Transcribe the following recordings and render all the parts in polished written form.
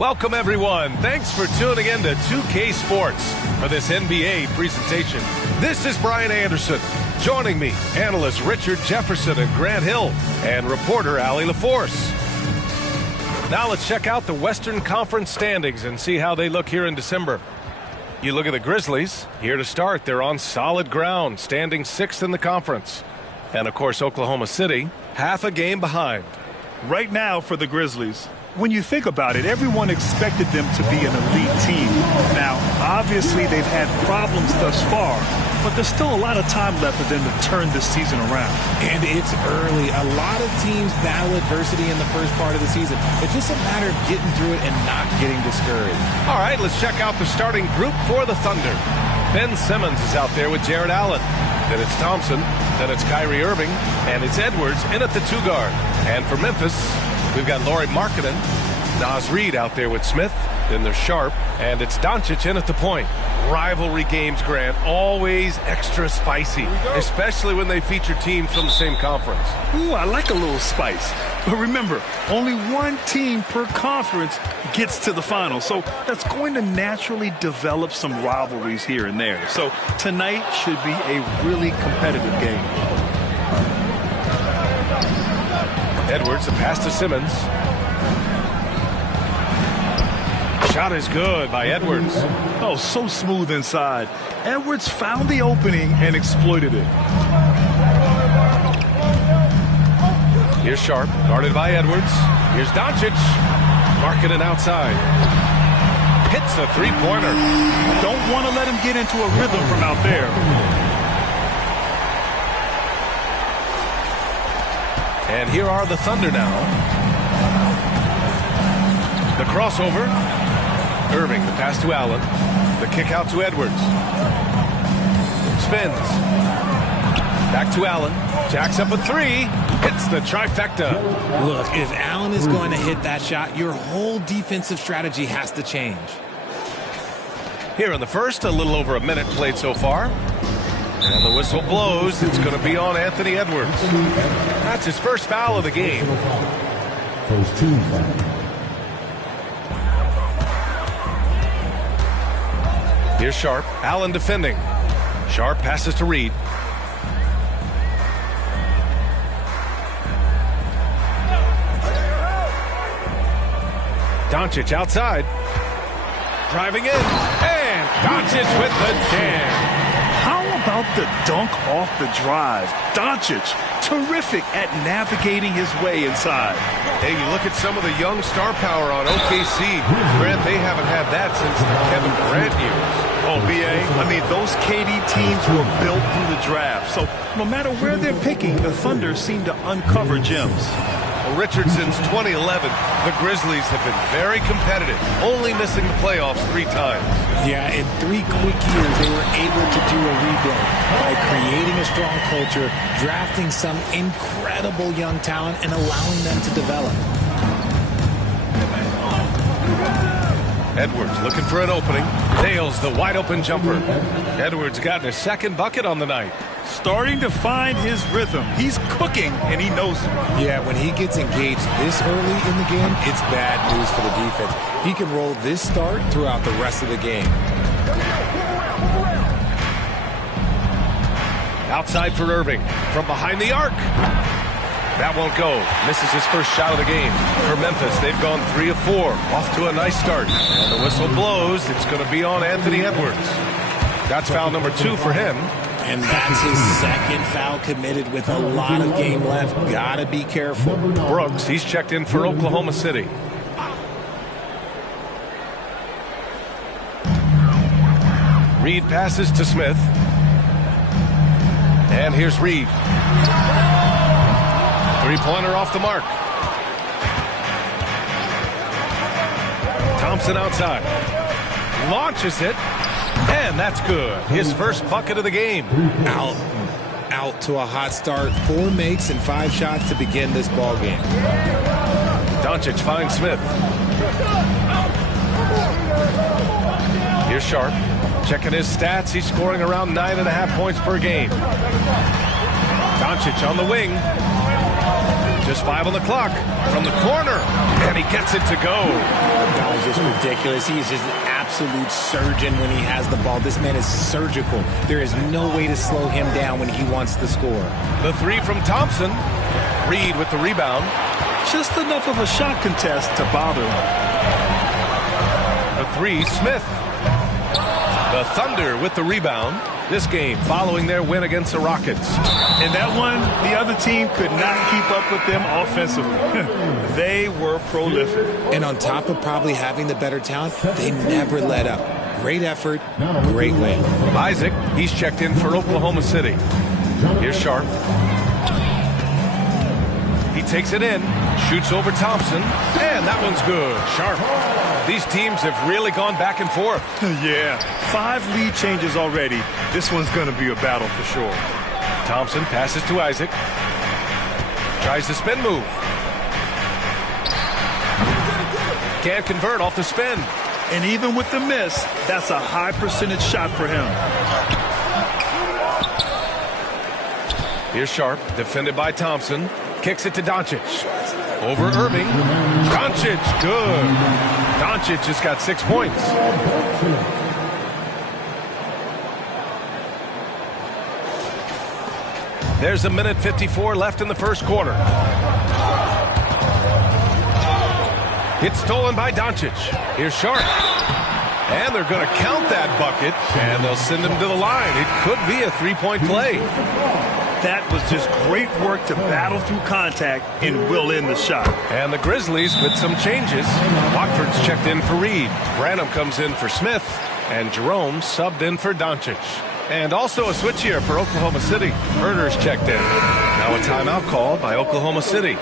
Welcome, everyone. Thanks for tuning in to 2K Sports for this NBA presentation. This is Brian Anderson. Joining me, analysts Richard Jefferson and Grant Hill, and reporter Allie LaForce. Now let's check out the Western Conference standings and see how they look here in December. You look at the Grizzlies. Here to start, they're on solid ground, standing 6th in the conference. And, of course, Oklahoma City, half a game behind. Right now for the Grizzlies, when you think about it, everyone expected them to be an elite team. Now, obviously, they've had problems thus far, but there's still a lot of time left for them to turn this season around. And it's early. A lot of teams battle adversity in the first part of the season. It's just a matter of getting through it and not getting discouraged. All right, let's check out the starting group for the Thunder. Ben Simmons is out there with Jared Allen. Then it's Thompson. Then it's Kyrie Irving. And it's Edwards in at the 2 guard. And for Memphis, we've got Lauri Markkanen, Naz Reid out there with Smith. Then there's Sharp, and it's Doncic in at the point. Rivalry games, Grant, always extra spicy, especially when they feature teams from the same conference. Ooh, I like a little spice. But remember, only one team per conference gets to the final, so that's going to naturally develop some rivalries here and there. So tonight should be a really competitive game. Edwards, the pass to Simmons. Shot is good by Edwards. Oh, so smooth inside. Edwards found the opening and exploited it. Here's Sharp, guarded by Edwards. Here's Doncic. Markkanen outside. Hits the three-pointer. Don't want to let him get into a rhythm from out there. And here are the Thunder now. The crossover. Irving, the pass to Allen. The kick out to Edwards. Spins. Back to Allen. Jacks up a 3. Hits the trifecta. Look, if Allen is going to hit that shot, your whole defensive strategy has to change. Here in the first, a little over a minute played so far. And the whistle blows. It's going to be on Anthony Edwards. That's his first foul of the game. First team foul. Here's Sharp. Allen defending. Sharp passes to Reid. Doncic outside. Driving in. And Doncic with the jam. How about the dunk off the drive? Doncic, terrific at navigating his way inside. Hey, you look at some of the young star power on OKC. Grant, they haven't had that since the Kevin Durant years. Oh, B.A., I mean, those KD teams were built through the draft. So no matter where they're picking, the Thunder seem to uncover gems. Well, Richard, since 2011, the Grizzlies have been very competitive, only missing the playoffs 3 times. Yeah, in 3 quick years, they were able to do a rebuild by creating a strong culture, drafting some incredible young talent, and allowing them to develop. Edwards looking for an opening. Nails the wide-open jumper. Edwards got his second bucket on the night. Starting to find his rhythm. He's cooking, and he knows it. Yeah, when he gets engaged this early in the game, it's bad news for the defense. He can roll this start throughout the rest of the game. Outside for Irving. From behind the arc. That won't go. Misses his first shot of the game. For Memphis, they've gone 3 of 4. Off to a nice start. And the whistle blows. It's going to be on Anthony Edwards. That's foul number 2 for him. And that's his second foul committed with a lot of game left. Gotta be careful. Brooks, he's checked in for Oklahoma City. Reid passes to Smith. And here's Reid. Three-pointer off the mark. Thompson outside. Launches it. And that's good. His first bucket of the game. Out to a hot start. 4 makes and 5 shots to begin this ball game. Doncic finds Smith. Here's Sharp. Checking his stats. He's scoring around 9.5 points per game. Doncic on the wing. Just 5 on the clock from the corner, and he gets it to go. That was just ridiculous. He is just an absolute surgeon when he has the ball. This man is surgical. There is no way to slow him down when he wants to score. The 3 from Thompson. Reed with the rebound. Just enough of a shot contest to bother him. The 3, Smith. The Thunder with the rebound. This game following their win against the Rockets. And that one, the other team could not keep up with them offensively. They were prolific. And on top of probably having the better talent, they never let up. Great effort, great win. Isaac, he's checked in for Oklahoma City. Here's Sharp. He takes it in, shoots over Thompson, and that one's good. Sharp. These teams have really gone back and forth. Yeah, 5 lead changes already. This one's going to be a battle for sure. Thompson passes to Isaac. Tries the spin move. Can't convert off the spin. And even with the miss, that's a high percentage shot for him. Here's Sharp, defended by Thompson. Kicks it to Doncic. Over Irving. Doncic, good. Doncic just got 6 points. There's 1:54 left in the first quarter. It's stolen by Doncic. Here's Sharp. And they're going to count that bucket, and they'll send him to the line. It could be a 3-point play. That was just great work to battle through contact and will in the shot. And the Grizzlies with some changes. Watford's checked in for Reed. Branham comes in for Smith. And Jerome subbed in for Doncic. And also a switch here for Oklahoma City. Herder's checked in. Now a timeout called by Oklahoma City.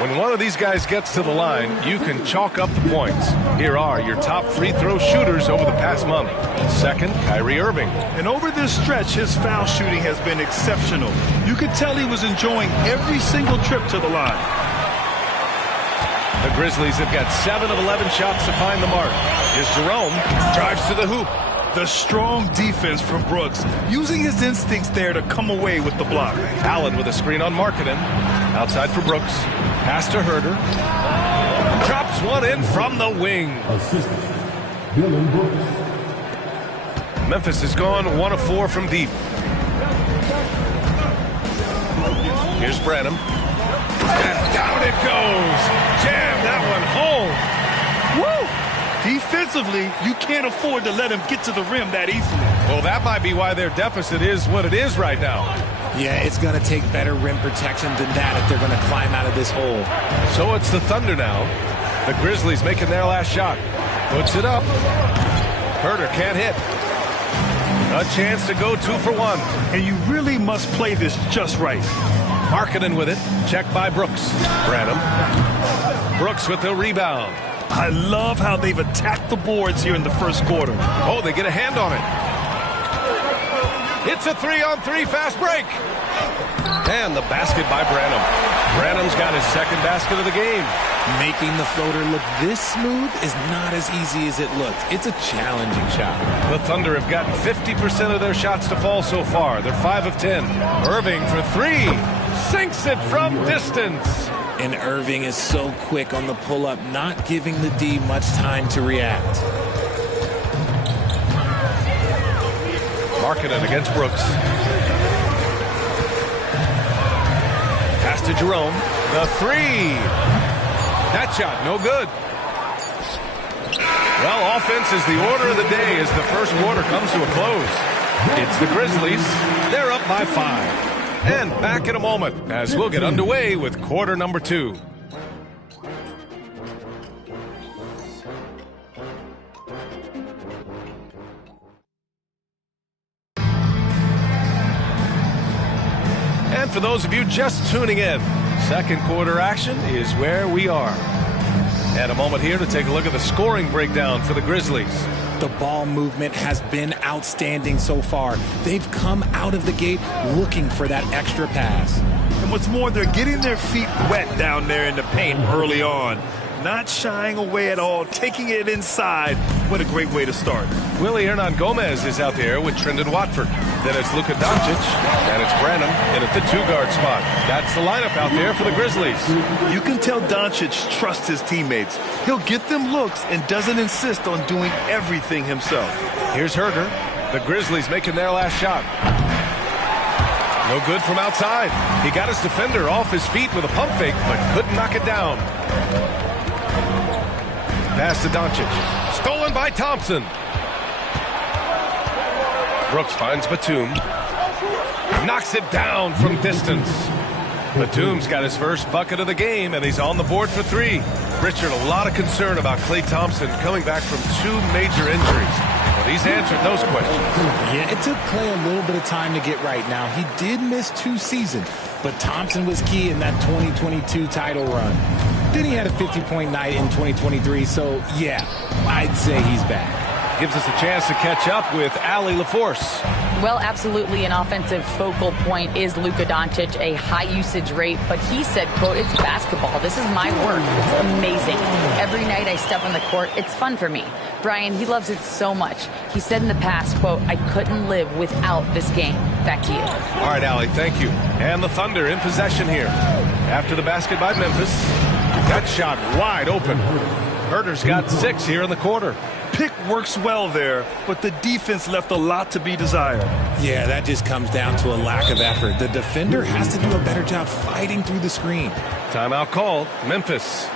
When one of these guys gets to the line, you can chalk up the points. Here are your top free throw shooters over the past month. Second, Kyrie Irving. And over this stretch, his foul shooting has been exceptional. You could tell he was enjoying every single trip to the line. The Grizzlies have got 7 of 11 shots to find the mark. Here's Jerome, drives to the hoop. The strong defense from Brooks, using his instincts there to come away with the block. Allen with a screen on Markkanen. Outside for Brooks. Pass to Herder. Drops one in from the wing. Memphis has gone 1 of 4 from deep. Here's Branham. And down it goes. Jam that one home. Woo! Defensively, you can't afford to let him get to the rim that easily. Well, that might be why their deficit is what it is right now. Yeah, it's going to take better rim protection than that if they're going to climb out of this hole. So it's the Thunder now. The Grizzlies making their last shot. Puts it up. Herder can't hit. A chance to go 2 for 1. And you really must play this just right. Markkanen with it. Checked by Brooks. Branham. Brooks with the rebound. I love how they've attacked the boards here in the first quarter. Oh, they get a hand on it. It's a 3-on-3 fast break. And the basket by Branham. Branham's got his second basket of the game. Making the floater look this smooth is not as easy as it looks. It's a challenging shot. The Thunder have gotten 50% of their shots to fall so far. They're 5 of 10. Irving for 3. Sinks it from distance. And Irving is so quick on the pull-up, not giving the D much time to react. Markkanen against Brooks. Pass to Jerome. The 3. That shot, no good. Well, offense is the order of the day as the first quarter comes to a close. It's the Grizzlies. They're up by 5. And back in a moment as we'll get underway with quarter number 2. And for those of you just tuning in, second quarter action is where we are. And a moment here to take a look at the scoring breakdown for the Grizzlies. The ball movement has been outstanding so far. They've come out of the gate looking for that extra pass. And what's more, they're getting their feet wet down there in the paint early on. not shying away at all, taking it inside. What a great way to start. Willie Hernan-Gomez is out there with Trendon Watford. Then it's Luka Doncic, and it's Branham in at the 2-guard spot. That's the lineup out there for the Grizzlies. You can tell Doncic trusts his teammates. He'll get them looks and doesn't insist on doing everything himself. Here's Herder. The Grizzlies making their last shot. No good from outside. He got his defender off his feet with a pump fake, but couldn't knock it down. Pass to Doncic. Stolen by Thompson. Brooks finds Batum. Knocks it down from distance. Batum's got his first bucket of the game, and he's on the board for 3. Richard, a lot of concern about Klay Thompson coming back from 2 major injuries. But he's answered those questions. Yeah, it took Klay a little bit of time to get right. Now, he did miss 2 seasons, but Thompson was key in that 2022 title run. Then he had a 50-point night in 2023, so yeah, I'd say he's back. Gives us a chance to catch up with Allie LaForce. Well, absolutely an offensive focal point is Luka Doncic, a high usage rate, but he said, quote, it's basketball. This is my work. It's amazing. Every night I step on the court, it's fun for me. Brian, he loves it so much. He said in the past, quote, I couldn't live without this game. Back to you. All right, Allie, thank you. And the Thunder in possession here. After the basket by Memphis. That shot wide open. Herder's got 6 here in the quarter. Pick works well there, but the defense left a lot to be desired. Yeah, that just comes down to a lack of effort. The defender has to do a better job fighting through the screen. Timeout called. Memphis.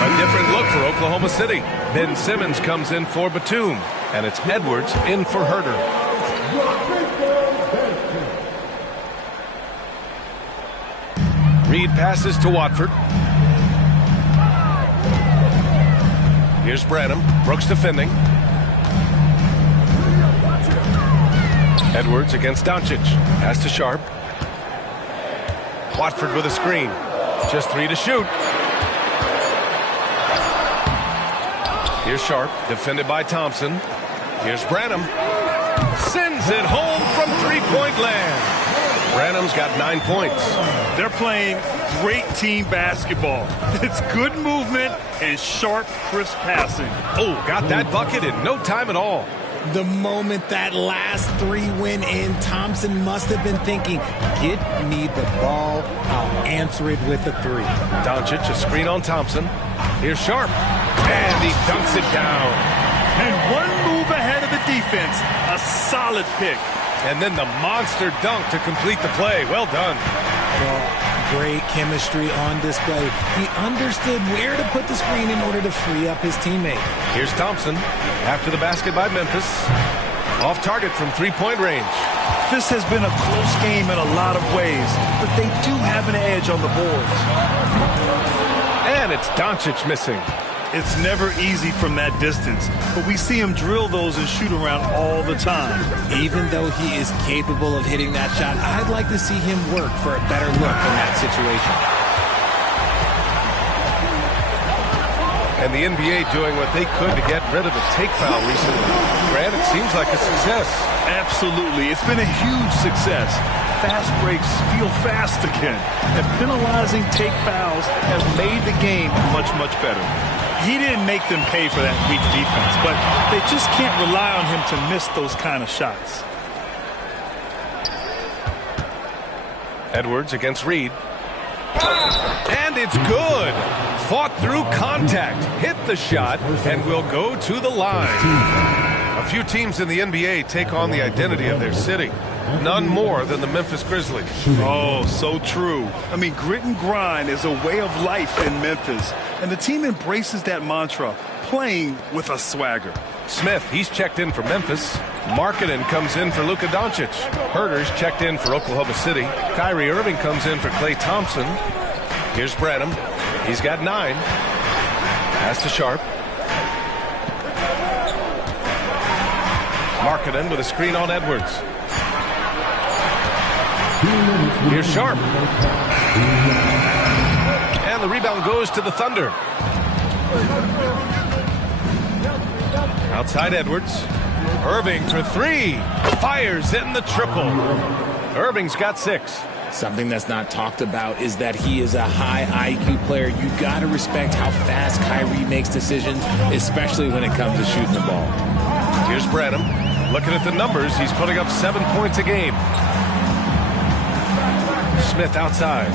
A different look for Oklahoma City. Ben Simmons comes in for Batum, and it's Edwards in for Herder. Reed passes to Watford. Here's Branham. Brooks defending. Edwards against Doncic. Pass to Sharp. Watford with a screen. Just 3 to shoot. Here's Sharp. Defended by Thompson. Here's Branham. Sends it home from 3-point land. Branham's got 9 points. They're playing great team basketball. It's good movement and sharp, crisp passing. Oh, got that bucket in no time at all. The moment that last 3 went in, Thompson must have been thinking, get me the ball, I'll answer it with a 3. Doncic, a screen on Thompson. Here's Sharp. And he dunks it down. And 1 move ahead of the defense. A solid pick. And then the monster dunk to complete the play. Well done. Well, great chemistry on display. He understood where to put the screen in order to free up his teammate. Here's Thompson after the basket by Memphis. Off target from 3-point range. This has been a close game in a lot of ways, but they do have an edge on the boards. And it's Doncic missing. It's never easy from that distance, but we see him drill those and shoot around all the time. Even though he is capable of hitting that shot, I'd like to see him work for a better look in that situation. And the NBA doing what they could to get rid of the take foul recently. Grant, it seems like a success. Absolutely. It's been a huge success. Fast breaks feel fast again, and penalizing take fouls has made the game much, much better. He didn't make them pay for that weak defense, but they just can't rely on him to miss those kind of shots. Edwards against Reed. And it's good. Fought through contact, hit the shot, and will go to the line. A few teams in the NBA take on the identity of their city. None more than the Memphis Grizzlies. Oh, so true. I mean, grit and grind is a way of life in Memphis, and the team embraces that mantra, playing with a swagger. Smith, he's checked in for Memphis. Markkanen comes in for Luka Doncic. Herder's checked in for Oklahoma City. Kyrie Irving comes in for Klay Thompson. Here's Branham. He's got 9. Pass to Sharp. Markkanen with a screen on Edwards. Here's Sharp. And the rebound goes to the Thunder. Outside Edwards. Irving for 3. Fires in the triple. Irving's got 6. Something that's not talked about is that he is a high IQ player. You got to respect how fast Kyrie makes decisions, especially when it comes to shooting the ball. Here's Branham. Looking at the numbers, he's putting up 7 points a game. Smith outside.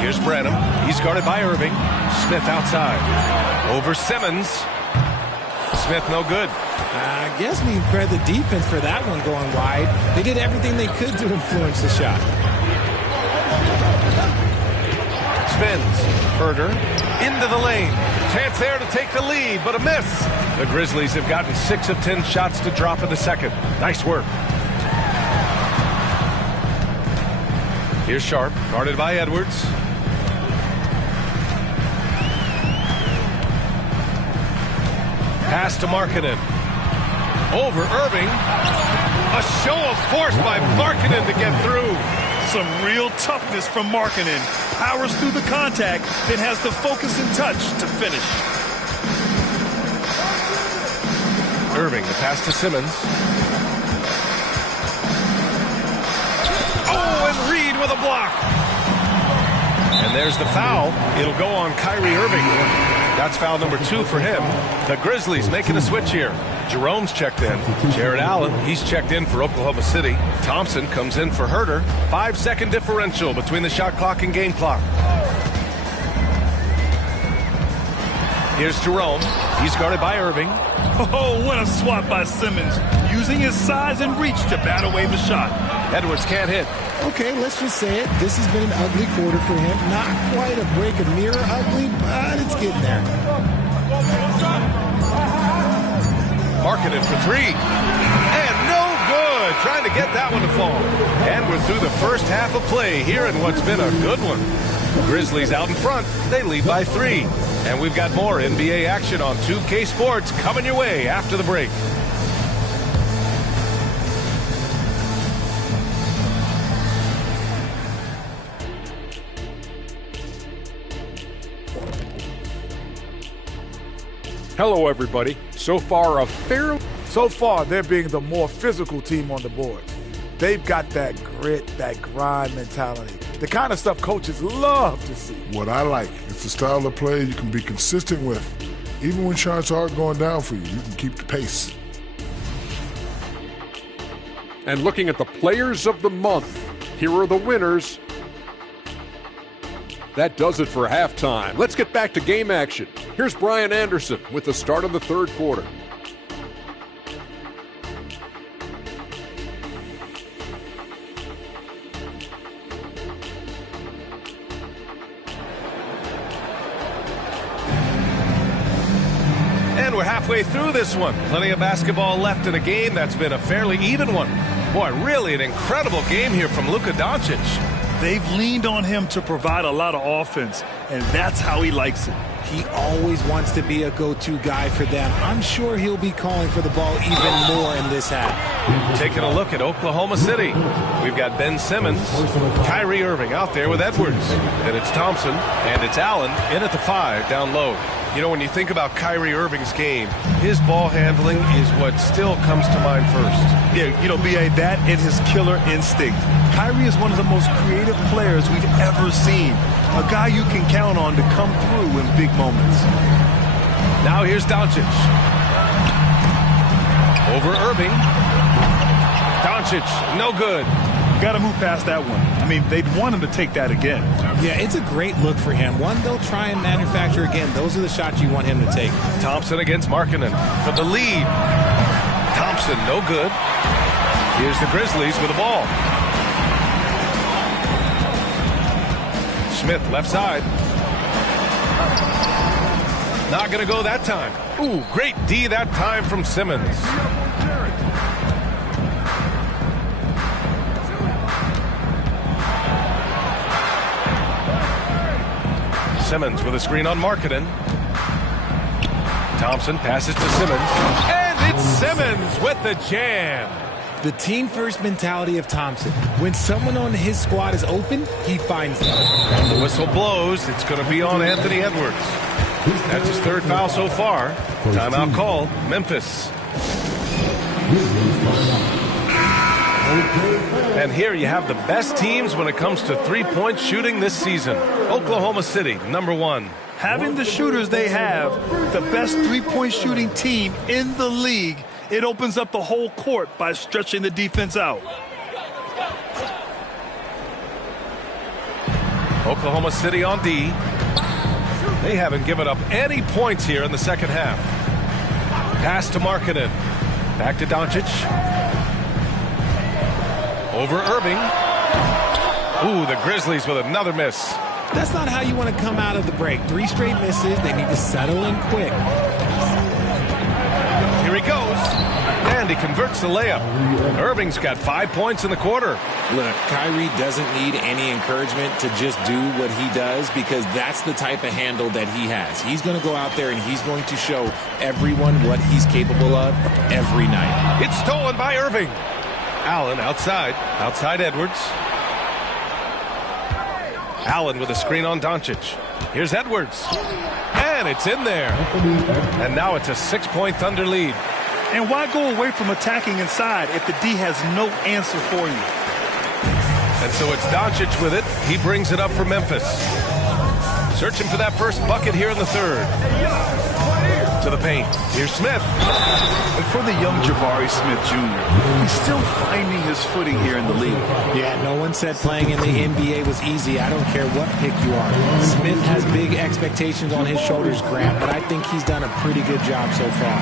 Here's Branham. He's guarded by Irving. Smith outside. Over Simmons. Smith no good. I guess we can credit the defense for that one going wide. They did everything they could to influence the shot. Spins. Herder into the lane. Chance there to take the lead, but a miss. The Grizzlies have gotten 6 of 10 shots to drop in the second. Nice work. Here's Sharp, guarded by Edwards. Pass to Markkanen. Over Irving. A show of force by Markkanen to get through. Some real toughness from Markkanen. Powers through the contact, then has the focus and touch to finish. Irving, the pass to Simmons. Oh, and Reed with a block. And there's the foul. It'll go on Kyrie Irving. That's foul number 2 for him. The Grizzlies making a switch here. Jerome's checked in. Jared Allen, he's checked in for Oklahoma City. Thompson comes in for Herder. 5-second differential between the shot clock and game clock. Here's Jerome. He's guarded by Irving. Oh, what a swat by Simmons. Using his size and reach to bat away the shot. Edwards can't hit. Okay, let's just say it. This has been an ugly quarter for him. Not quite a break of mirror ugly, but it's getting there. Markkanen for 3. And no good. Trying to get that one to fall. And we're through the first half of play here in what's been a good one. Grizzlies out in front. They lead by 3. And we've got more NBA action on 2K Sports coming your way after the break. Hello, everybody. So far, they're being the more physical team on the board. They've got that grit, that grind mentality, the kind of stuff coaches love to see. What I like is the style of play you can be consistent with. Even when shots aren't going down for you, you can keep the pace. And looking at the players of the month, here are the winners. That does it for halftime. Let's get back to game action. Here's Brian Anderson with the start of the third quarter. And we're halfway through this one. Plenty of basketball left in a game that's been a fairly even one. Boy, really an incredible game here from Luka Doncic. They've leaned on him to provide a lot of offense, and that's how he likes it. He always wants to be a go-to guy for them. I'm sure he'll be calling for the ball even more in this half. Taking a look at Oklahoma City. We've got Ben Simmons, Kyrie Irving out there with Edwards. And it's Thompson, and it's Allen in at the 5 down low. You know, when you think about Kyrie Irving's game, his ball handling is what still comes to mind first. Yeah, you know, B.A., that and his killer instinct. Kyrie is one of the most creative players we've ever seen. A guy you can count on to come through in big moments. Now here's Doncic. Over Irving. Doncic, no good. Got to move past that one. I mean, they'd want him to take that again. Yeah, it's a great look for him. One they'll try and manufacture again. Those are the shots you want him to take. Thompson against Markkanen for the lead. Thompson, no good. Here's the Grizzlies with the ball. Smith, left side. Not going to go that time. Ooh, great D that time from Simmons. Simmons with a screen on Markkanen. Thompson passes to Simmons. And it's Simmons with the jam. The team-first mentality of Thompson. When someone on his squad is open, he finds them. And the whistle blows. It's going to be on Anthony Edwards. That's his third foul so far. Timeout called. Memphis. And here you have the best teams when it comes to three-point shooting this season. Oklahoma City, number 1. Having the shooters they have, the best three-point shooting team in the league, it opens up the whole court by stretching the defense out. Oklahoma City on D. They haven't given up any points here in the second half. Pass to Markkanen. Back to Doncic. Over Irving. Ooh, the Grizzlies with another miss. That's not how you want to come out of the break. 3 straight misses. They need to settle in quick. Here he goes. And he converts the layup. Irving's got 5 points in the quarter. Look, Kyrie doesn't need any encouragement to just do what he does because that's the type of handle that he has. He's going to go out there and he's going to show everyone what he's capable of every night. It's stolen by Irving. Allen outside. Outside Edwards. Allen with a screen on Doncic. Here's Edwards. And it's in there. And now it's a 6-point Thunder lead. And why go away from attacking inside if the D has no answer for you? And so it's Doncic with it. He brings it up for Memphis. Searching for that first bucket here in the third. To the paint. Here's Smith. And for the young Jabari Smith Jr., he's still finding his footing here in the league. Yeah, no one said playing in the NBA was easy. I don't care what pick you are. Smith has big expectations on his shoulders, Grant, but I think he's done a pretty good job so far.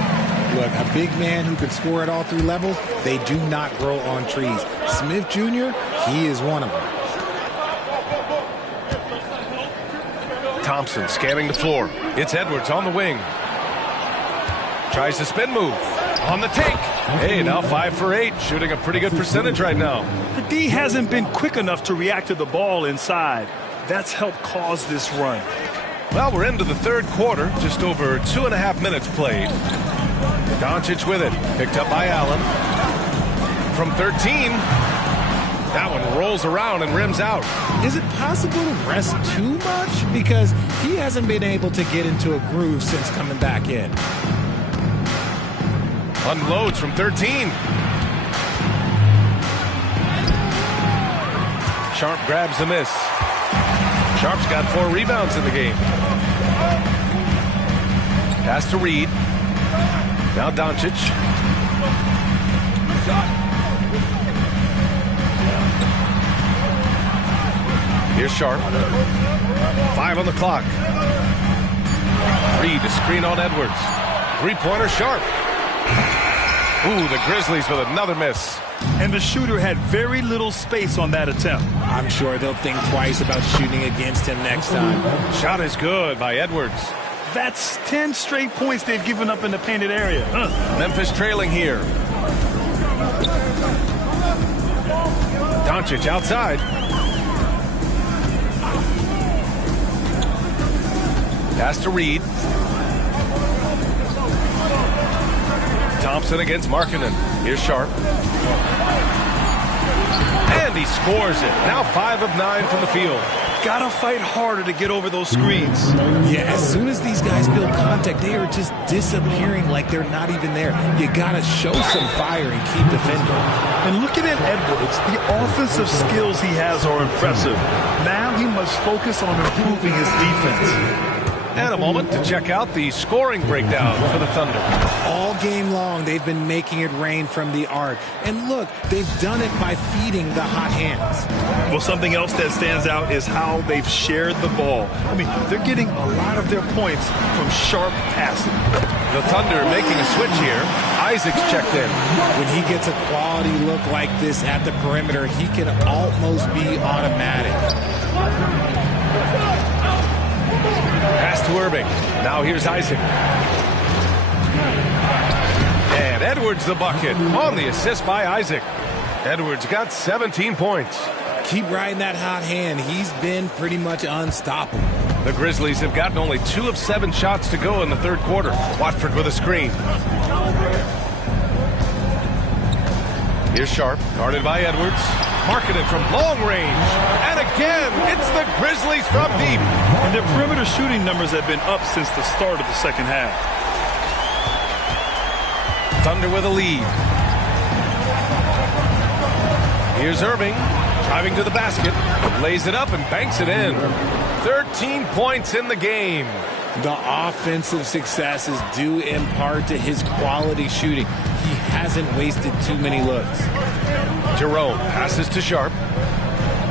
Look, a big man who can score at all 3 levels, they do not grow on trees. Smith Jr., he is one of them. Thompson scanning the floor. It's Edwards on the wing. Tries the spin move. On the take. Hey, now 5 for 8. Shooting a pretty good percentage right now. The D hasn't been quick enough to react to the ball inside. That's helped cause this run. Well, we're into the third quarter. Just over 2.5 minutes played. Doncic with it. Picked up by Allen. From 13. That one rolls around and rims out. Is it possible to rest too much? Because he hasn't been able to get into a groove since coming back in. Unloads from 13. Sharp grabs the miss. Sharp's got 4 rebounds in the game. Pass to Reed. Now Doncic. Here's Sharp. 5 on the clock. Reed to screen on Edwards. 3-pointer Sharp. Ooh, the Grizzlies with another miss. And the shooter had very little space on that attempt. I'm sure they'll think twice about shooting against him next time. Shot is good by Edwards. That's 10 straight points they've given up in the painted area. Memphis trailing here. Doncic outside. Pass to Reed. Thompson against Markkanen. Here's Sharp. And he scores it. Now 5 of 9 from the field. Gotta fight harder to get over those screens. Yeah, as soon as these guys feel contact, they are just disappearing like they're not even there. You gotta show some fire and keep defending. And looking at Edwards, the offensive skills he has are impressive. Now he must focus on improving his defense. And a moment to check out the scoring breakdown for the Thunder. All game long, they've been making it rain from the arc. And look, they've done it by feeding the hot hands. Well, something else that stands out is how they've shared the ball. I mean, they're getting a lot of their points from sharp passing. The Thunder making a switch here. Isaac's checked in. When he gets a quality look like this at the perimeter, he can almost be automatic. Pass to Irving. Now here's Isaac. And Edwards the bucket on the assist by Isaac. Edwards got 17 points. Keep riding that hot hand. He's been pretty much unstoppable. The Grizzlies have gotten only 2 of 7 shots to go in the third quarter. Watford with a screen. Here's Sharp, guarded by Edwards. Markkanen from long range. And again, it's the Grizzlies from deep. And their perimeter shooting numbers have been up since the start of the second half. Thunder with a lead. Here's Irving, driving to the basket, lays it up and banks it in. 13 points in the game. The offensive success is due in part to his quality shooting. He hasn't wasted too many looks. Jerome passes to Sharp.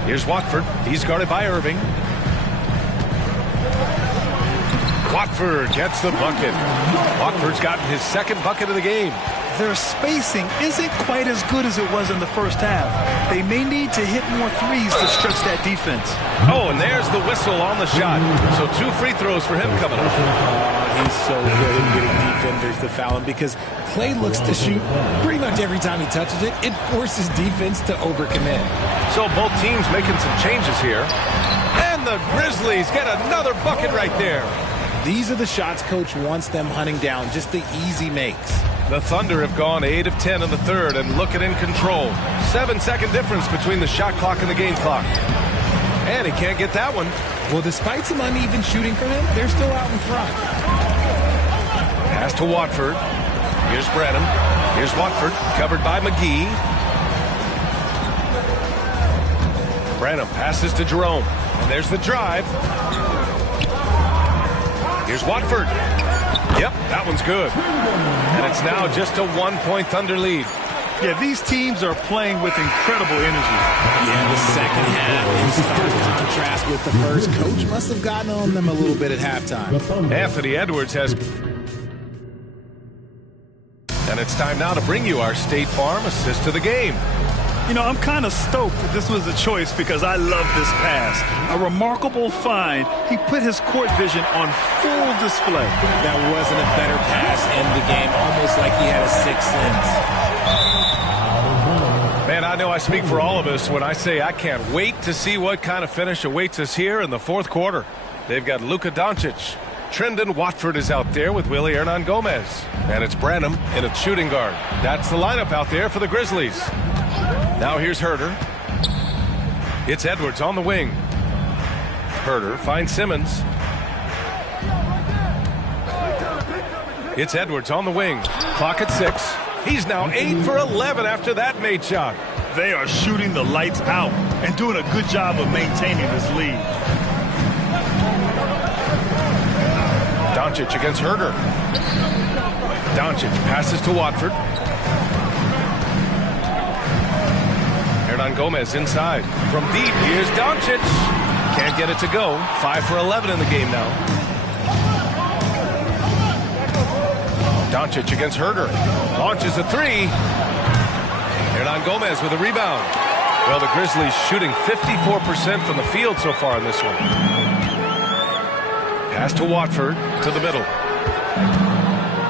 Here's Watford. He's guarded by Irving. Watford gets the bucket. Watford's gotten his second bucket of the game. Their spacing isn't quite as good as it was in the first half. They may need to hit more threes to stretch that defense. Oh, and there's the whistle on the shot. So 2 free throws for him coming up. He's so good at getting defenders to foul him because Klay looks to shoot pretty much every time he touches it. It forces defense to overcommit. So both teams making some changes here. And the Grizzlies get another bucket right there. These are the shots Coach wants them hunting down, just the easy makes. The Thunder have gone 8 of 10 in the third and looking in control. 7-second difference between the shot clock and the game clock. And he can't get that one. Well, despite some uneven shooting from him, they're still out in front. Pass to Watford. Here's Branham. Here's Watford, covered by McGee. Branham passes to Jerome. And there's the drive. Here's Watford. Yep, that one's good. And it's now just a 1-point Thunder lead. Yeah, these teams are playing with incredible energy. Yeah, the second half in stark contrast with the first. Coach must have gotten on them a little bit at halftime. Anthony Edwards has... And it's time now to bring you our State Farm assist of the game. You know, I'm kind of stoked that this was a choice because I love this pass. A remarkable find. He put his court vision on full display. That wasn't a better pass in the game, almost like he had a sixth sense. Man, I know I speak for all of us when I say I can't wait to see what kind of finish awaits us here in the fourth quarter. They've got Luka Doncic. Trendon Watford is out there with Willie Hernan-Gomez. And it's Branham in its shooting guard. That's the lineup out there for the Grizzlies. Now here's Herder. It's Edwards on the wing. Herder finds Simmons. It's Edwards on the wing. Clock at 6. He's now 8 for 11 after that made shot. They are shooting the lights out and doing a good job of maintaining this lead. Doncic against Herder. Doncic passes to Watford. Hernan-Gomez inside. From deep, here's Doncic. Can't get it to go. 5 for 11 in the game now. Doncic against Herder. Launches a 3. Hernan-Gomez with a rebound. Well, the Grizzlies shooting 54% from the field so far in this one. Pass to Watford to the middle.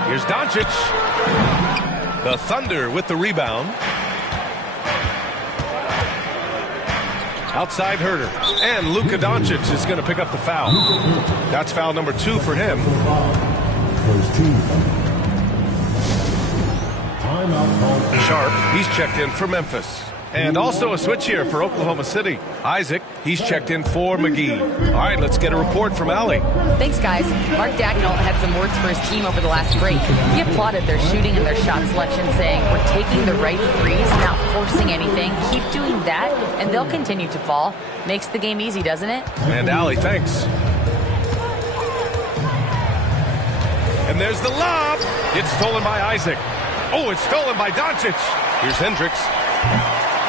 Here's Doncic. The Thunder with the rebound. Outside Herder. And Luka Doncic is going to pick up the foul. That's foul number 2 for him. First team. Timeout call. Sharp, he's checked in for Memphis. And also a switch here for Oklahoma City. Isaac, he's checked in for McGee. All right, let's get a report from Allie. Thanks, guys. Mark Dagnall had some words for his team over the last break. He applauded their shooting and their shot selection, saying, "We're taking the right threes, not forcing anything. Keep doing that, and they'll continue to fall." Makes the game easy, doesn't it? And Allie, thanks. And there's the lob. It's stolen by Isaac. Oh, it's stolen by Doncic. Here's Hendricks.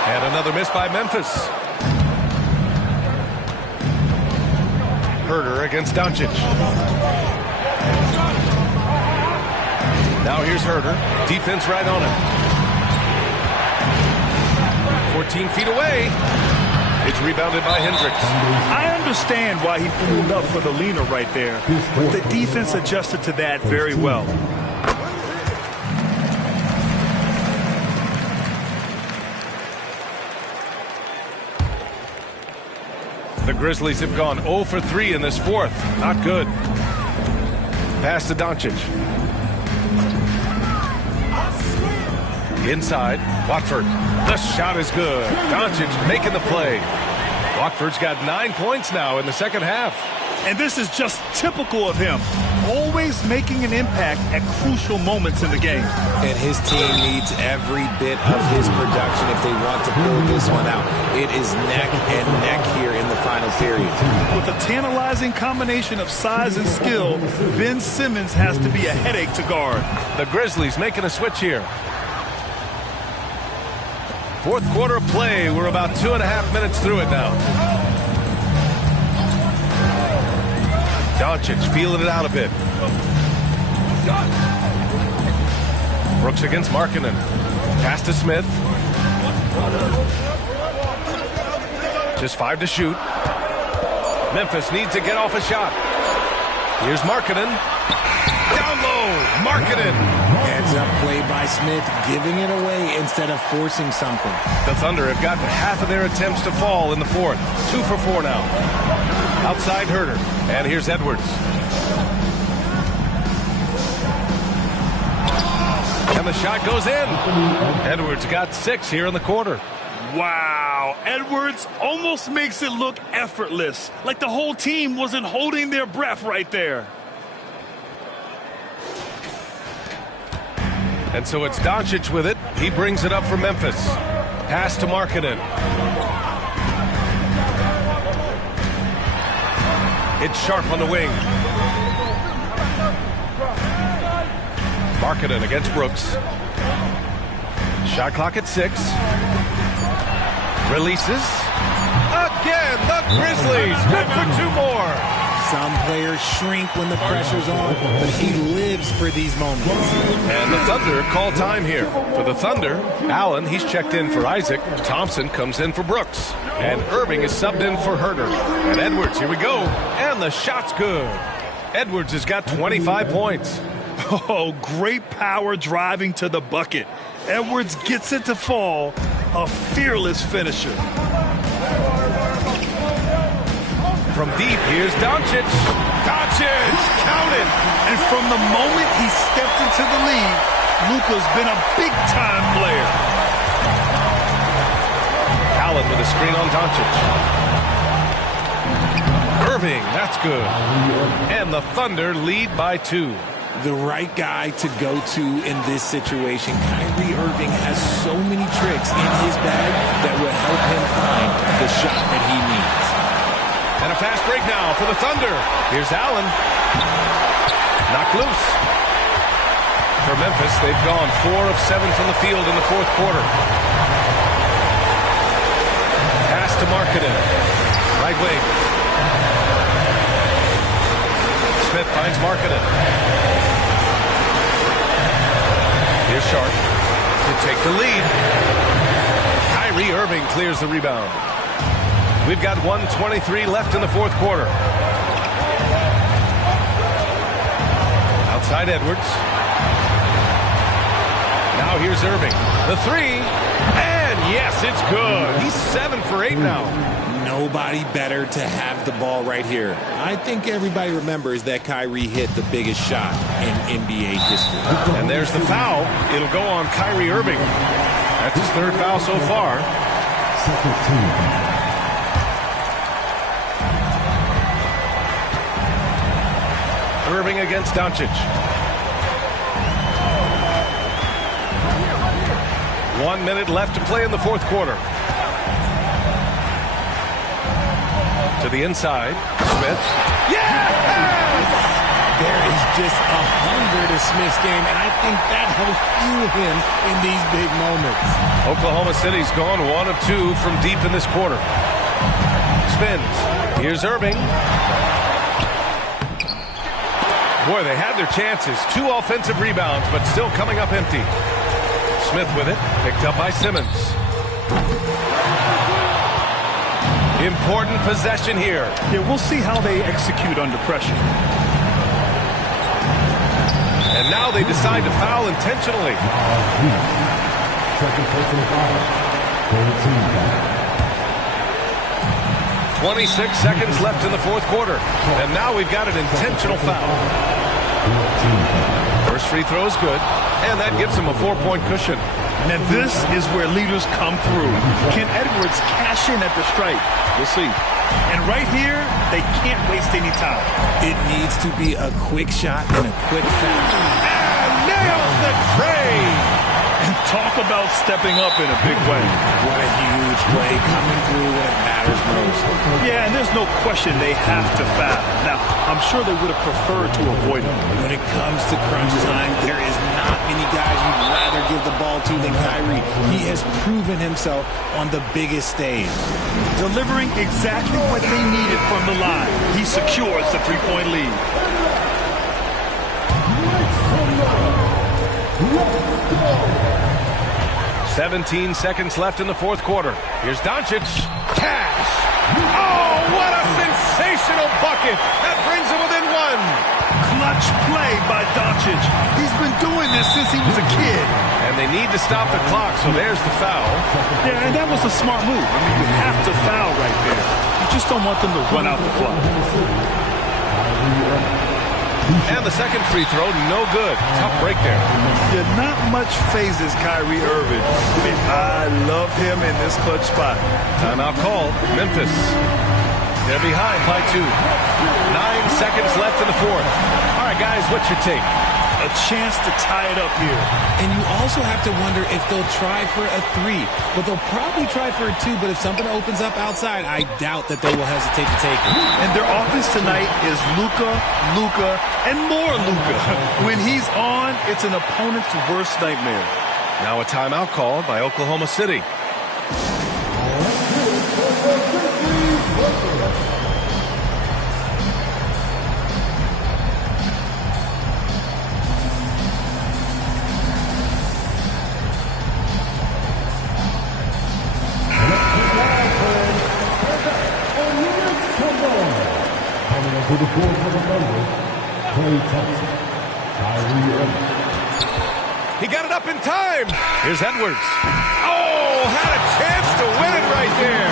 And another miss by Memphis. Herder against Doncic. Now here's Herder. Defense right on him. 14 feet away. It's rebounded by Hendricks. I understand why he pulled up for the leaner right there, but the defense adjusted to that very well. The Grizzlies have gone 0 for 3 in this fourth. Not good. Pass to Doncic. Inside, Watford. The shot is good. Doncic making the play. Watford's got 9 points now in the second half. And this is just typical of him, always making an impact at crucial moments in the game. And his team needs every bit of his production if they want to pull this one out. It is neck and neck here in the final period. With a tantalizing combination of size and skill, Ben Simmons has to be a headache to guard. The Grizzlies making a switch here. Fourth quarter of play. We're about 2.5 minutes through it now. Doncic feeling it out a bit. Brooks against Markkanen. Pass to Smith. Just 5 to shoot. Memphis needs to get off a shot. Here's Markkanen. Down low. Markkanen. Heads up play by Smith, giving it away instead of forcing something. The Thunder have gotten half of their attempts to fall in the fourth. 2 for 4 now. Outside Herter. And here's Edwards. And the shot goes in. Edwards got 6 here in the quarter. Wow. Edwards almost makes it look effortless, like the whole team wasn't holding their breath right there. And so it's Doncic with it. He brings it up for Memphis. Pass to Markkanen. It's Sharp on the wing. Markkanen against Brooks. Shot clock at 6. Releases. Again, the Grizzlies. Good for 2 more. Some players shrink when the pressure's on, but he lives for these moments. And the Thunder call time here. For the Thunder, Allen, he's checked in for Isaac. Thompson comes in for Brooks. And Irving is subbed in for Herter. And Edwards, here we go. And the shot's good. Edwards has got 25 points. Oh, great power driving to the bucket. Edwards gets it to fall. A fearless finisher. From deep, here's Doncic. Doncic, count it. And from the moment he stepped into the league, Luka's been a big-time player. Allen with a screen on Doncic. Irving, that's good. And the Thunder lead by 2. The right guy to go to in this situation. Kyrie Irving has so many tricks in his bag that will help him find the shot that he needs. And a fast break now for the Thunder. Here's Allen. Knocked loose. For Memphis, they've gone 4 of 7 from the field in the fourth quarter. Pass to Markkanen. Right wing. Smith finds Markkanen. Here's Sharp to take the lead. Kyrie Irving clears the rebound. We've got 1:23 left in the fourth quarter. Outside Edwards. Now here's Irving. The 3. And yes, it's good. He's 7 for 8 now. Nobody better to have the ball right here. I think everybody remembers that Kyrie hit the biggest shot in NBA history. And there's the foul. It'll go on Kyrie Irving. That's his 3rd foul so far. Second team. Irving against Doncic. 1 minute left to play in the fourth quarter. To the inside. Smith. Yes! There is just a hunger to Smith's game, and I think that helps fuel him in these big moments. Oklahoma City's gone 1 of 2 from deep in this quarter. Spins. Here's Irving. Boy, they had their chances. 2 offensive rebounds, but still coming up empty. Smith with it. Picked up by Simmons. Important possession here. Yeah, we'll see how they execute under pressure. And now they decide to foul intentionally. Second personal foul. 26 seconds left in the fourth quarter. And now we've got an intentional foul. First free throw is good. And that gives him a 4-point cushion. And this is where leaders come through. Can Edwards cash in at the stripe? We'll see. And right here, they can't waste any time. It needs to be a quick shot and a quick foul. And nails the tray. And talk about stepping up in a big way. What a huge play coming through when it matters most. Yeah, and there's no question they have to foul. Now, I'm sure they would have preferred to avoid it. When it comes to crunch time, there is not many guys you'd rather give the ball to than Kyrie. He has proven himself on the biggest stage. Delivering exactly what they needed from the line. He secures the three-point lead. 17 seconds left in the fourth quarter. Here's Doncic. Cash. Oh, what a sensational bucket. That brings him within one. Clutch play by Doncic. He's been doing this since he was a kid. And they need to stop the clock, so there's the foul. Yeah, and that was a smart move. I mean, you have to foul right there. You just don't want them to run out the clock. And the second free throw, no good. Tough break there. Yeah, not much phases Kyrie Irving. I mean, I love him in this clutch spot. Timeout call, Memphis. They're behind by 2. 9 seconds left in the fourth. All right, guys, what's your take? A chance to tie it up here. And you also have to wonder if they'll try for a 3. But they'll probably try for a 2. But if something opens up outside, I doubt that they will hesitate to take it. And their offense tonight is Luka, and more Luka. When he's on, it's an opponent's worst nightmare. Now a timeout called by Oklahoma City. To the floor for the Thunder, Klay Thompson, Kyrie Irving. He got it up in time. Here's Edwards. Oh, had a chance to win it right there.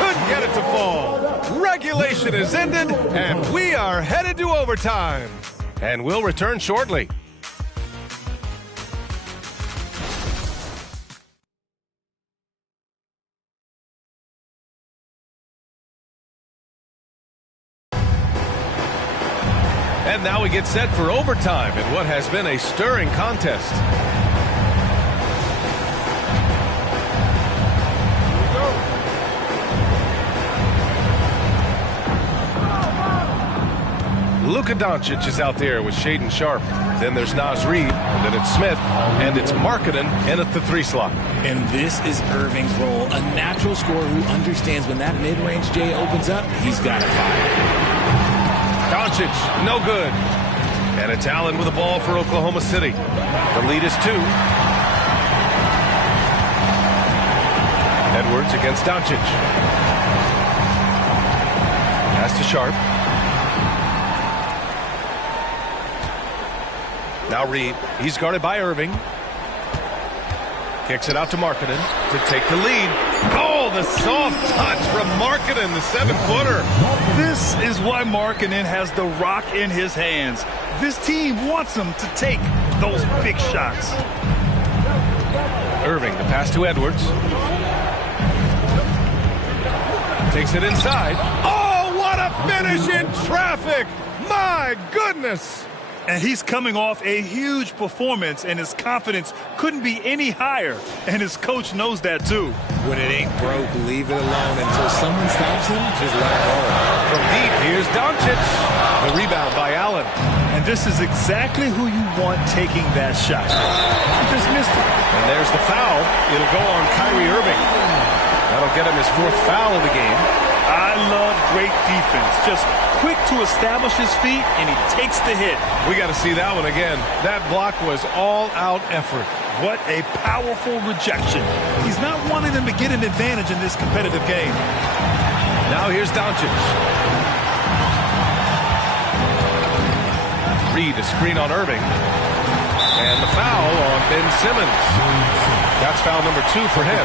Couldn't get it to fall. Regulation is ended, and we are headed to overtime. And we'll return shortly. And now we get set for overtime in what has been a stirring contest. Luka Doncic is out there with Shaedon Sharpe. Then there's Naz Reid, and then it's Smith, and it's Markkanen in at the 3 slot. And this is Irving's role, a natural scorer who understands when that mid-range J opens up, he's got to fire. Doncic, no good. And it's Allen with the ball for Oklahoma City. The lead is 2. Edwards against Doncic. Pass to Sharpe. Now Reid. He's guarded by Irving. Kicks it out to Markkanen to take the lead. Oh, the soft touch from Markkanen, the 7-footer. This is why Markkanen has the rock in his hands. This team wants him to take those big shots. Irving, the pass to Edwards. Takes it inside. Oh, what a finish in traffic! My goodness! And he's coming off a huge performance, and his confidence couldn't be any higher. And his coach knows that, too. When it ain't broke, leave it alone until someone stops him. Just let it go. From deep, here's Doncic. The rebound by Allen. And this is exactly who you want taking that shot. He just missed it. And there's the foul. It'll go on Kyrie Irving. That'll get him his 4th foul of the game. I love great defense. Just quick to establish his feet, and he takes the hit. We got to see that one again. That block was all-out effort. What a powerful rejection. He's not wanting them to get an advantage in this competitive game. Now here's Doncic. Reid, a screen on Irving. And the foul on Ben Simmons. That's foul number 2 for him.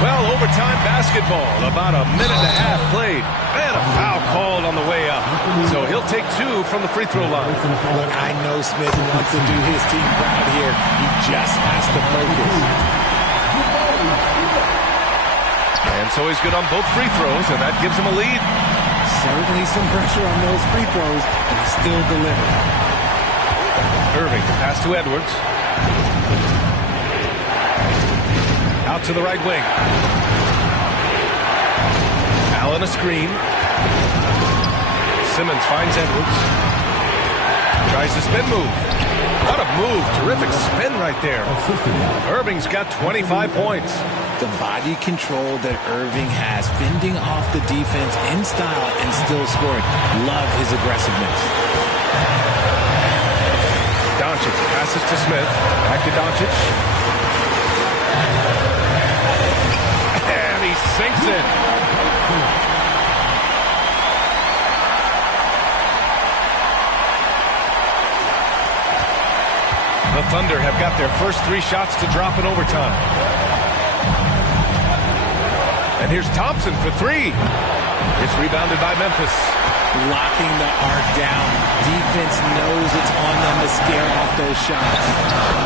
Well, overtime basketball, about a minute and a half played, and a foul called on the way up. So he'll take 2 from the free throw line. Look, I know Smith wants to do his team proud here. He just has to focus. And so he's good on both free throws, and that gives him a lead. Certainly some pressure on those free throws, but he still delivered. Irving, the pass to Edwards. Out to the right wing. Allen a screen. Simmons finds Edwards. Tries the spin move. What a move. Terrific spin right there. Irving's got 25 points. The body control that Irving has, fending off the defense in style and still scoring. Love his aggressiveness. Doncic passes to Smith. Back to Doncic. And he sinks it. The Thunder have got their first 3 shots to drop in overtime. And here's Thompson for 3. It's rebounded by Memphis. Locking the arc down. Defense knows it's on them to scare off those shots.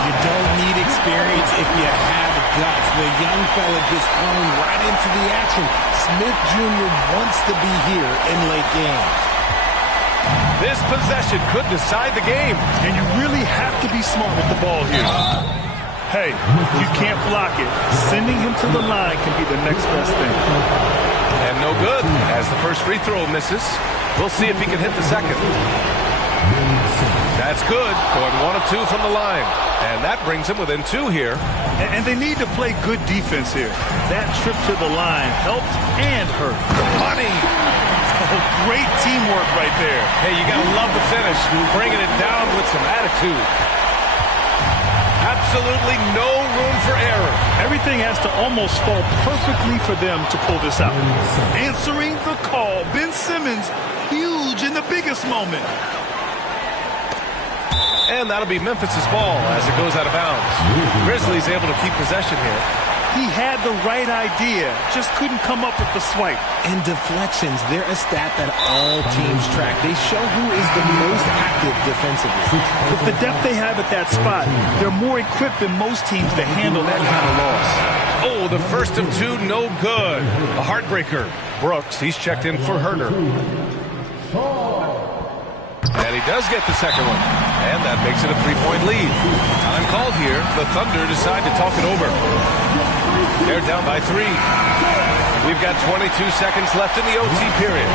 You don't need experience if you have guts. The young fella gets thrown right into the action. Smith Jr. wants to be here in late games. This possession could decide the game. And you really have to be smart with the ball here. Hey, you can't block it. Sending him to the line can be the next best thing. And no good as the first free throw misses. We'll see if he can hit the second. That's good. Going 1 of 2 from the line. And that brings him within 2 here. And they need to play good defense here. That trip to the line helped and hurt. Money. Oh, great teamwork right there. Hey, you got to love the finish. Bringing it down with some attitude. Absolutely no room for error. Everything has to almost fall perfectly for them to pull this out. Answering the call, Ben Simmons, huge in the biggest moment. And that'll be Memphis' ball as it goes out of bounds. Grizzlies able to keep possession here. He had the right idea, just couldn't come up with the swipe. And deflections, they're a stat that all teams track. They show who is the most active defensively. With the depth they have at that spot, they're more equipped than most teams to handle that kind of loss. Oh, the first of 2, no good. A heartbreaker. Brooks, he's checked in for Herter. And he does get the second one. And that makes it a 3-point lead. Time called here. The Thunder decide to talk it over. They're down by 3. We've got 22 seconds left in the OT period.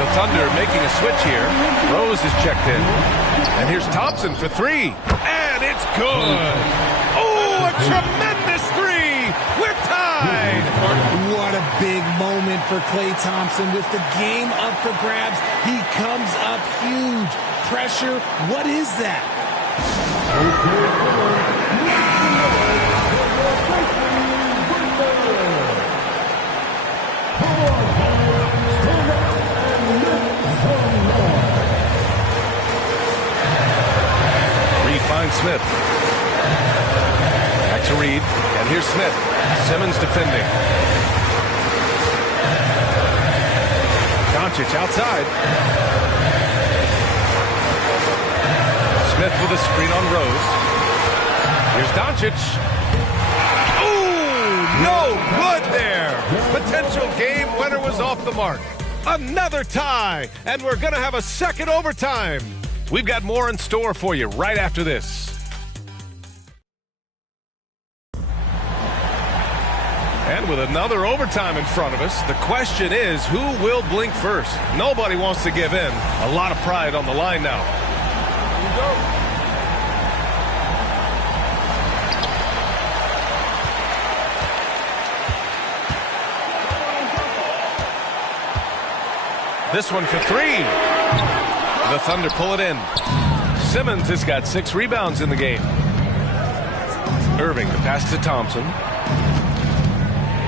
The Thunder making a switch here. Rose is checked in. And here's Thompson for 3. And it's good. Oh, a tremendous 3. We're tied. What a big moment for Klay Thompson. With the game up for grabs, he comes up huge. Pressure, what is that? Reed finds Smith. Back to Reed. And here's Smith. Simmons defending. Doncic outside. Smith with a screen on Rose. Here's Doncic. Ooh, no good there. Potential game winner was off the mark. Another tie, and we're going to have a second overtime. We've got more in store for you right after this. And with another overtime in front of us, the question is, who will blink first? Nobody wants to give in. A lot of pride on the line now. Here we go. This one for 3. The Thunder pull it in. Simmons has got 6 rebounds in the game. Irving, the pass to Thompson.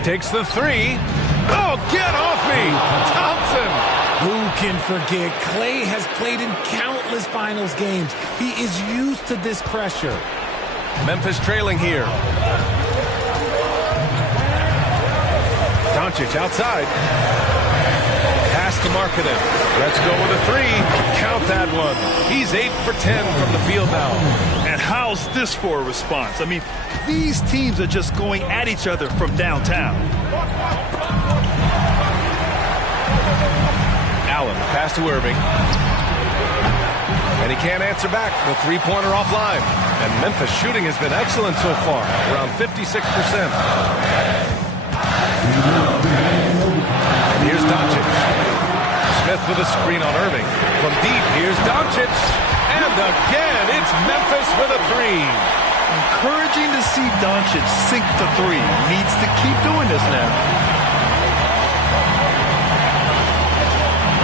Takes the 3. Oh, get off me! Thompson! Who can forget? Klay has played in countless finals games. He is used to this pressure. Memphis trailing here. Doncic outside. Pass to Markkanen. Let's go with a 3. Count that one. He's 8 for 10 from the field now. And how's this for a response? I mean, these teams are just going at each other from downtown. Allen, pass to Irving. And he can't answer back. The three-pointer offline. And Memphis shooting has been excellent so far, around 56%. And here's Doncic. Smith with a screen on Irving. From deep, here's Doncic. And again, it's Memphis with a three. Encouraging to see Doncic sink the three. Needs to keep doing this now.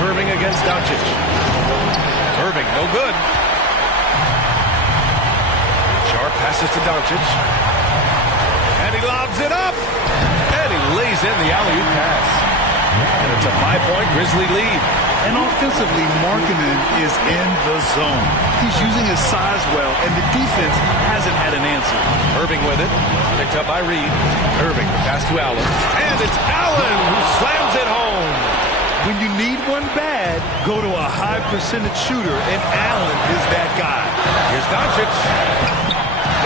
Irving against Doncic. Irving, no good. Sharp passes to Doncic. And he lobs it up. And he lays in the alley-oop pass. And it's a 5-point Grizzly lead. And offensively, Markkanen is in the zone. He's using his size well, and the defense hasn't had an answer. Irving with it. Picked up by Reed. Irving, pass to Allen. And it's Allen who slams it home. When you need one bad, go to a high-percentage shooter, and Allen is that guy. Here's Doncic.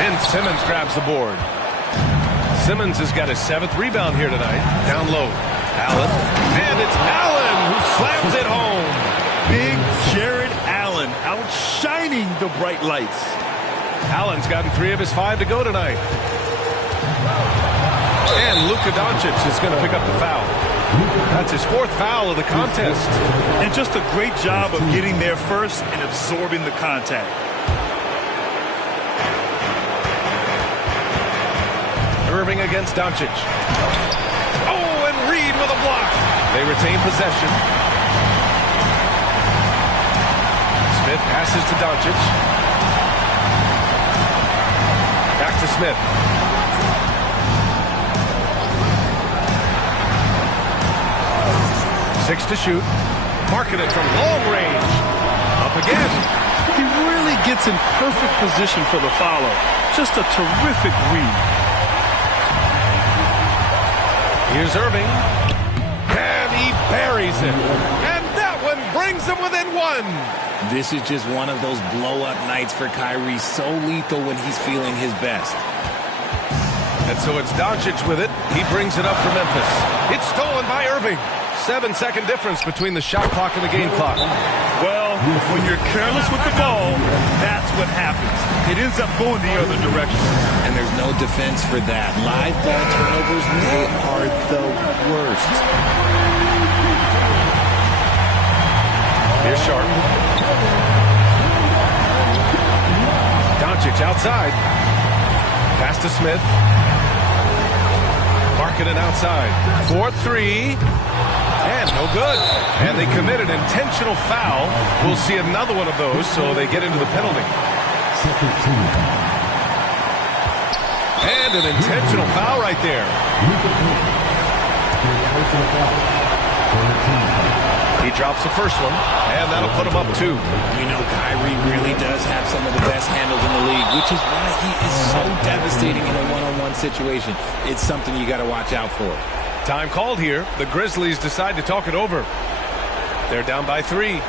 And Simmons grabs the board. Simmons has got his 7th rebound here tonight. Down low. Allen. And it's Allen who slams it home. Big Jared Allen outshining the bright lights. Allen's gotten 3 of his 5 to go tonight. And Luka Doncic is going to pick up the foul. That's his 4th foul of the contest. And just a great job of getting there first and absorbing the contact. Irving against Doncic. Oh, and Reed with a block. They retain possession. Smith passes to Doncic. Back to Smith. Six to shoot. Marking it from long range. Up again. He really gets in perfect position for the follow. Just a terrific read. Here's Irving. And he buries it. And that one brings him within 1. This is just one of those blow-up nights for Kyrie. So lethal when he's feeling his best. And so it's Doncic with it. He brings it up for Memphis. It's stolen by Irving. 7-second difference between the shot clock and the game clock. Well, when you're careless with the ball, that's what happens. It ends up going the other direction. And there's no defense for that. Live ball turnovers, they are the worst. Here's Sharp. Doncic outside. Pass to Smith. Markkanen outside. 4-3. And no good. And they commit an intentional foul. We'll see another one of those, so they get into the penalty. And an intentional foul right there. He drops the first one, and that'll put him up 2. You know, Kyrie really does have some of the best handles in the league, which is why he is so devastating in a one-on-one situation. It's something you got to watch out for. Time called here. The Grizzlies decide to talk it over. They're down by 3.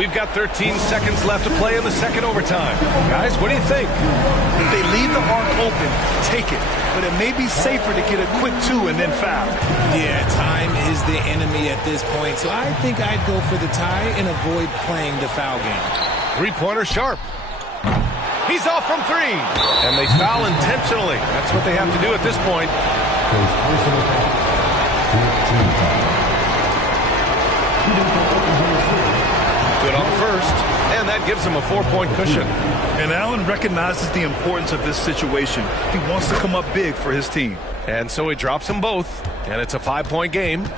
We've got 13 seconds left to play in the second overtime. Guys, what do you think? If they leave the arc open, take it. But it may be safer to get a quick 2 and then foul. Yeah, time is the enemy at this point, so I think I'd go for the tie and avoid playing the foul game. Three-pointer Sharp. He's off from 3. And they foul intentionally. That's what they have to do at this point. Good on the first, and that gives him a 4-point cushion. And Allen recognizes the importance of this situation. He wants to come up big for his team. And so he drops them both, and it's a 5-point game.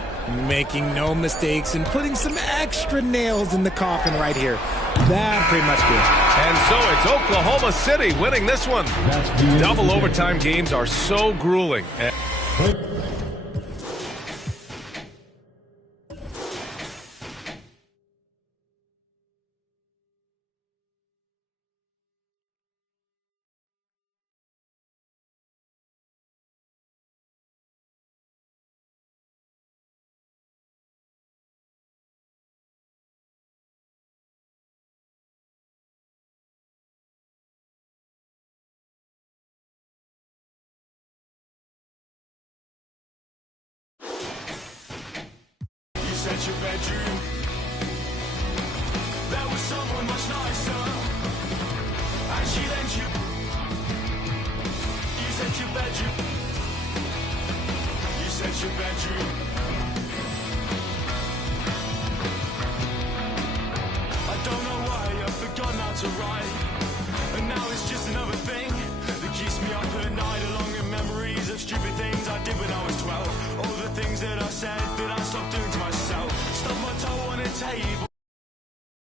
Making no mistakes and putting some extra nails in the coffin right here. That pretty much good. And so it's Oklahoma City winning this one. Double overtime games are so grueling. said your bedroom. There was someone much nicer, and she lent you. You said your bedroom. You said your bedroom. I don't know why I've forgotten how to write, and now it's just another thing that keeps me up at night, along with memories of stupid things I did when I was 12. All the things that I said that I stopped doing to myself. Stubbed my toe on a table.